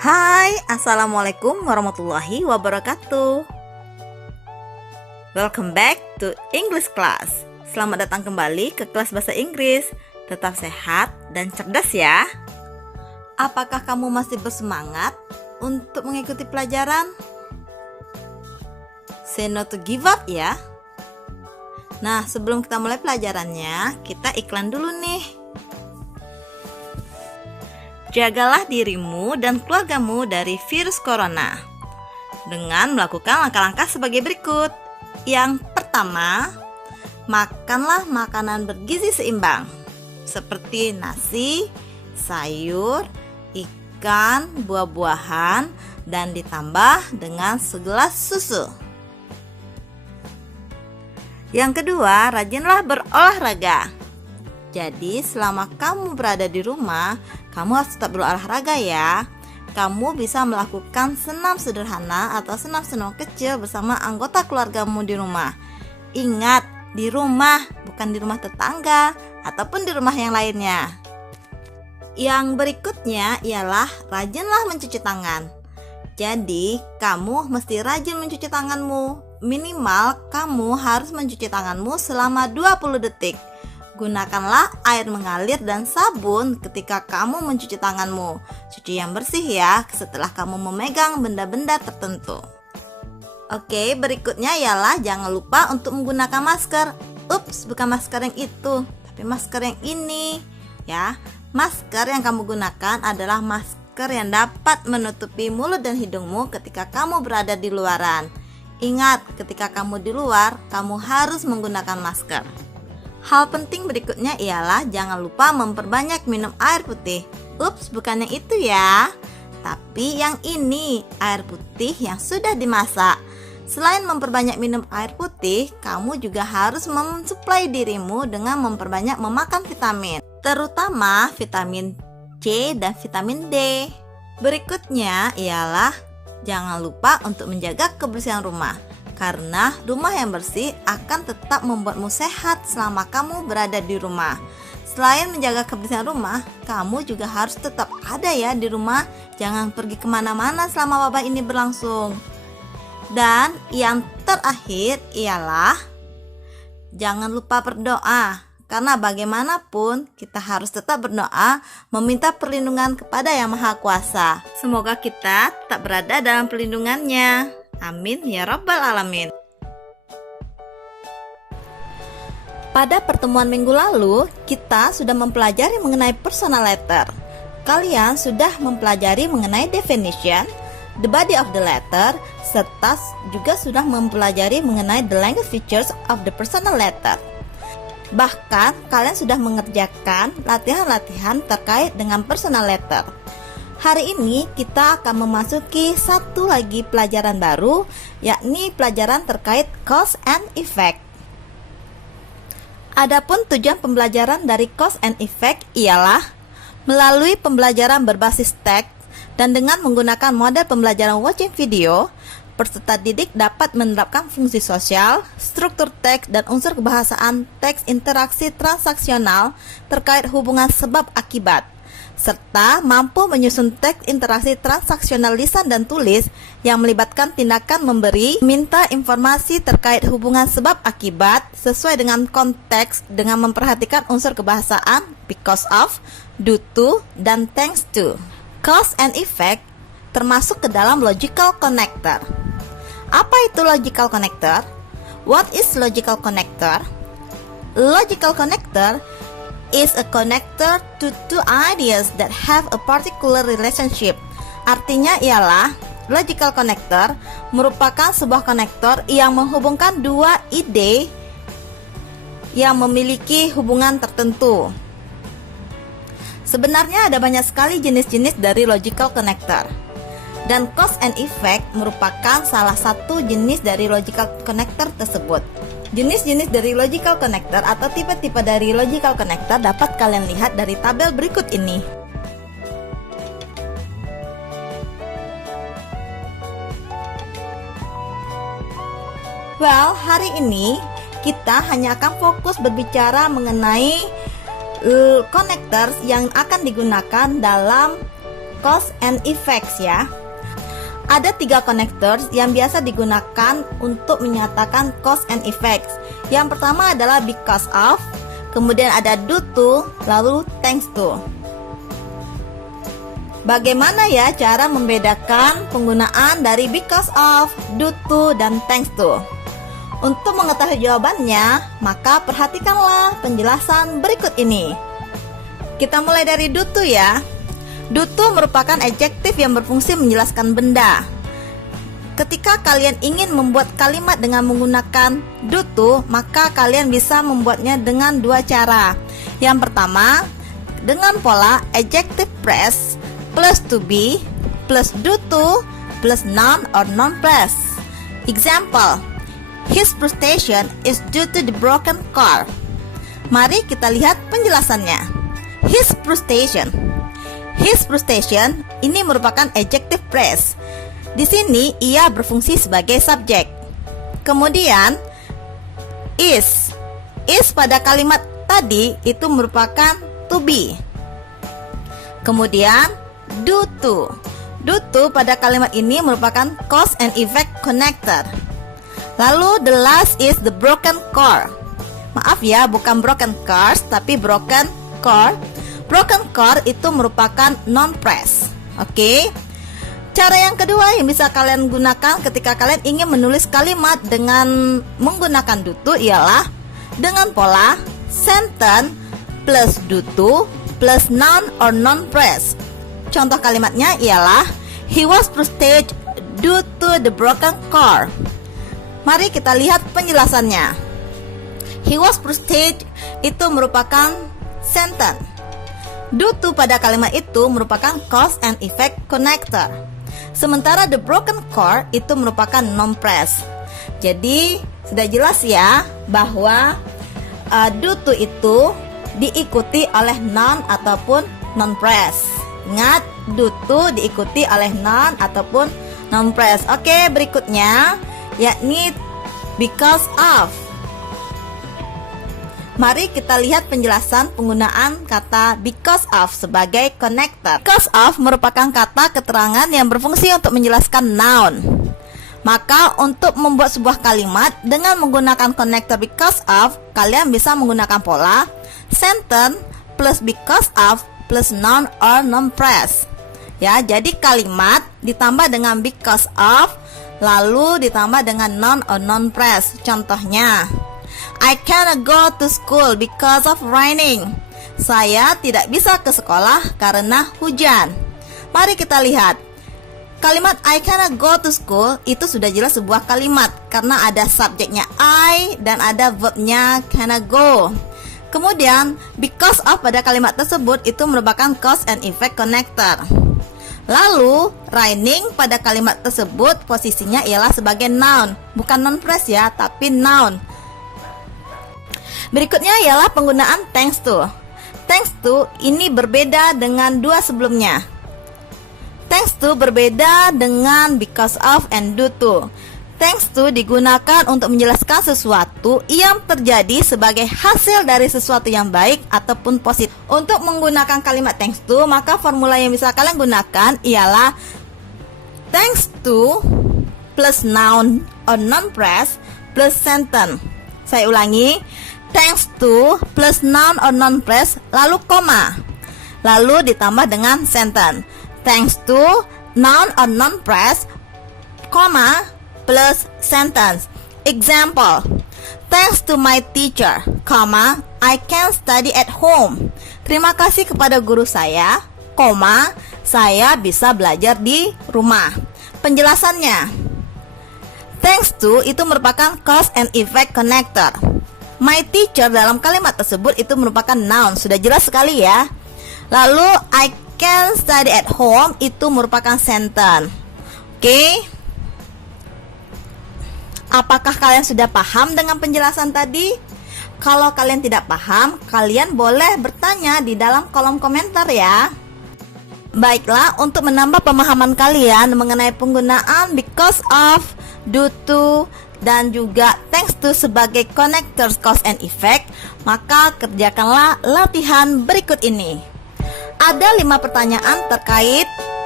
Hai, Assalamualaikum warahmatullahi wabarakatuh. Welcome back to English class. Selamat datang kembali ke kelas bahasa Inggris. Tetap sehat dan cerdas ya. Apakah kamu masih bersemangat untuk mengikuti pelajaran? Say no to give up ya. Nah, sebelum kita mulai pelajarannya, kita iklan dulu nih. Jagalah dirimu dan keluargamu dari virus corona dengan melakukan langkah-langkah sebagai berikut. Yang pertama, makanlah makanan bergizi seimbang seperti nasi, sayur, ikan, buah-buahan, dan ditambah dengan segelas susu. Yang kedua, rajinlah berolahraga. Jadi selama kamu berada di rumah, kamu harus tetap berolahraga ya. Kamu bisa melakukan senam sederhana atau senam-senam kecil bersama anggota keluargamu di rumah. Ingat, di rumah, bukan di rumah tetangga ataupun di rumah yang lainnya. Yang berikutnya ialah rajinlah mencuci tangan. Jadi, kamu mesti rajin mencuci tanganmu. Minimal kamu harus mencuci tanganmu selama 20 detik. Gunakanlah air mengalir dan sabun ketika kamu mencuci tanganmu. Cuci yang bersih ya setelah kamu memegang benda-benda tertentu. Oke, berikutnya ialah jangan lupa untuk menggunakan masker. Ups, bukan masker yang itu, tapi masker yang ini ya. Masker yang kamu gunakan adalah masker yang dapat menutupi mulut dan hidungmu ketika kamu berada di luaran. Ingat, ketika kamu di luar, kamu harus menggunakan masker. Hal penting berikutnya ialah jangan lupa memperbanyak minum air putih. Ups, bukan yang itu ya, tapi yang ini, air putih yang sudah dimasak. Selain memperbanyak minum air putih, kamu juga harus mensuplai dirimu dengan memperbanyak memakan vitamin, terutama vitamin C dan vitamin D. Berikutnya ialah jangan lupa untuk menjaga kebersihan rumah. Karena rumah yang bersih akan tetap membuatmu sehat selama kamu berada di rumah. Selain menjaga kebersihan rumah, kamu juga harus tetap ada ya di rumah. Jangan pergi kemana-mana selama wabah ini berlangsung. Dan yang terakhir ialah jangan lupa berdoa. Karena bagaimanapun kita harus tetap berdoa meminta perlindungan kepada Yang Maha Kuasa. Semoga kita tetap berada dalam perlindungannya. Amin ya rabbal alamin. Pada pertemuan minggu lalu, kita sudah mempelajari mengenai personal letter. Kalian sudah mempelajari mengenai definition, the body of the letter, serta juga sudah mempelajari mengenai the language features of the personal letter. Bahkan, kalian sudah mengerjakan latihan-latihan terkait dengan personal letter. Hari ini kita akan memasuki satu lagi pelajaran baru, yakni pelajaran terkait cause and effect. Adapun tujuan pembelajaran dari cause and effect ialah melalui pembelajaran berbasis teks dan dengan menggunakan model pembelajaran watching video, peserta didik dapat menerapkan fungsi sosial, struktur teks dan unsur kebahasaan teks interaksi transaksional terkait hubungan sebab akibat, serta mampu menyusun teks interaksi transaksional lisan dan tulis yang melibatkan tindakan memberi, minta informasi terkait hubungan sebab akibat sesuai dengan konteks dengan memperhatikan unsur kebahasaan because of, due to, dan thanks to. Cause and effect termasuk ke dalam logical connector. Apa itu logical connector? What is logical connector? Logical connector is a connector to two ideas that have a particular relationship. Artinya ialah logical connector merupakan sebuah konektor yang menghubungkan dua ide yang memiliki hubungan tertentu. Sebenarnya ada banyak sekali jenis-jenis dari logical connector. Dan cause and effect merupakan salah satu jenis dari logical connector tersebut. Jenis-jenis dari logical connector atau tipe-tipe dari logical connector dapat kalian lihat dari tabel berikut ini. Well, hari ini kita hanya akan fokus berbicara mengenai connectors yang akan digunakan dalam cause and effects ya. Ada 3 connectors yang biasa digunakan untuk menyatakan cause and effects. Yang pertama adalah because of, kemudian ada due to, lalu thanks to. Bagaimana ya cara membedakan penggunaan dari because of, due to, dan thanks to? Untuk mengetahui jawabannya, maka perhatikanlah penjelasan berikut ini. Kita mulai dari due to ya. Due to merupakan adjektif yang berfungsi menjelaskan benda. Ketika kalian ingin membuat kalimat dengan menggunakan due to, maka kalian bisa membuatnya dengan 2 cara. Yang pertama, dengan pola adjective phrase plus to be plus due to plus noun or noun phrase. Example, his frustration is due to the broken car. Mari kita lihat penjelasannya. His frustration. His frustration ini merupakan adjective phrase. Di sini ia berfungsi sebagai subjek. Kemudian is pada kalimat tadi itu merupakan to be. Kemudian due to pada kalimat ini merupakan cause and effect connector. Lalu the last is the broken car. Maaf ya, bukan broken cars tapi broken car. Broken car itu merupakan noun phrase. Oke. Cara yang kedua yang bisa kalian gunakan ketika kalian ingin menulis kalimat dengan menggunakan due to ialah dengan pola sentence plus due to plus noun or noun phrase. Contoh kalimatnya ialah he was frustrated due to the broken car. Mari kita lihat penjelasannya. He was frustrated itu merupakan sentence. Due to pada kalimat itu merupakan cause and effect connector. Sementara the broken car itu merupakan noun phrase. Jadi sudah jelas ya bahwa due to itu diikuti oleh noun ataupun noun phrase. Ingat, due to diikuti oleh noun ataupun noun phrase. Oke, berikutnya yakni because of. Mari kita lihat penjelasan penggunaan kata because of sebagai connector. Because of merupakan kata keterangan yang berfungsi untuk menjelaskan noun. Maka untuk membuat sebuah kalimat dengan menggunakan connector because of, kalian bisa menggunakan pola sentence plus because of plus noun or noun phrase. Ya, jadi kalimat ditambah dengan because of lalu ditambah dengan noun or noun phrase. Contohnya, I cannot go to school because of raining. Saya tidak bisa ke sekolah karena hujan. Mari kita lihat. Kalimat I cannot go to school itu sudah jelas sebuah kalimat karena ada subjeknya I dan ada verbnya cannot go. Kemudian because of pada kalimat tersebut itu merupakan cause and effect connector. Lalu raining pada kalimat tersebut posisinya ialah sebagai noun, bukan noun phrase ya, tapi noun. Berikutnya ialah penggunaan thanks to. Thanks to ini berbeda dengan 2 sebelumnya. Thanks to berbeda dengan because of and due to. Thanks to digunakan untuk menjelaskan sesuatu yang terjadi sebagai hasil dari sesuatu yang baik ataupun positif. Untuk menggunakan kalimat thanks to, maka formula yang bisa kalian gunakan ialah thanks to plus noun or noun phrase plus sentence. Saya ulangi. Thanks to plus noun or noun phrase lalu koma, lalu ditambah dengan sentence. Thanks to noun or noun phrase, koma plus sentence. Example, thanks to my teacher, koma, I can study at home. Terima kasih kepada guru saya, koma, saya bisa belajar di rumah. Penjelasannya, thanks to itu merupakan cause and effect connector. My teacher dalam kalimat tersebut itu merupakan noun, sudah jelas sekali ya. Lalu I can study at home itu merupakan sentence. Oke. Apakah kalian sudah paham dengan penjelasan tadi? Kalau kalian tidak paham, kalian boleh bertanya di dalam kolom komentar ya. Baiklah, untuk menambah pemahaman kalian mengenai penggunaan because of, due to, dan juga thanks to sebagai connectors cause and effect, maka kerjakanlah latihan berikut ini. Ada 5 pertanyaan terkait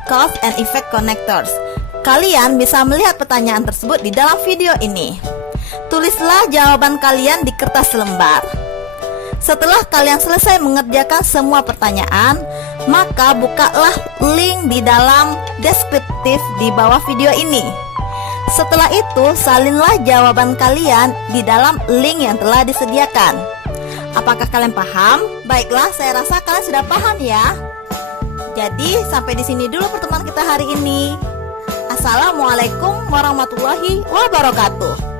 cause and effect connectors. Kalian bisa melihat pertanyaan tersebut di dalam video ini. Tulislah jawaban kalian di kertas lembar. Setelah kalian selesai mengerjakan semua pertanyaan, maka bukalah link di dalam deskriptif di bawah video ini. Setelah itu, salinlah jawaban kalian di dalam link yang telah disediakan. Apakah kalian paham? Baiklah, saya rasa kalian sudah paham ya. Jadi, sampai di sini dulu pertemuan kita hari ini. Assalamualaikum warahmatullahi wabarakatuh.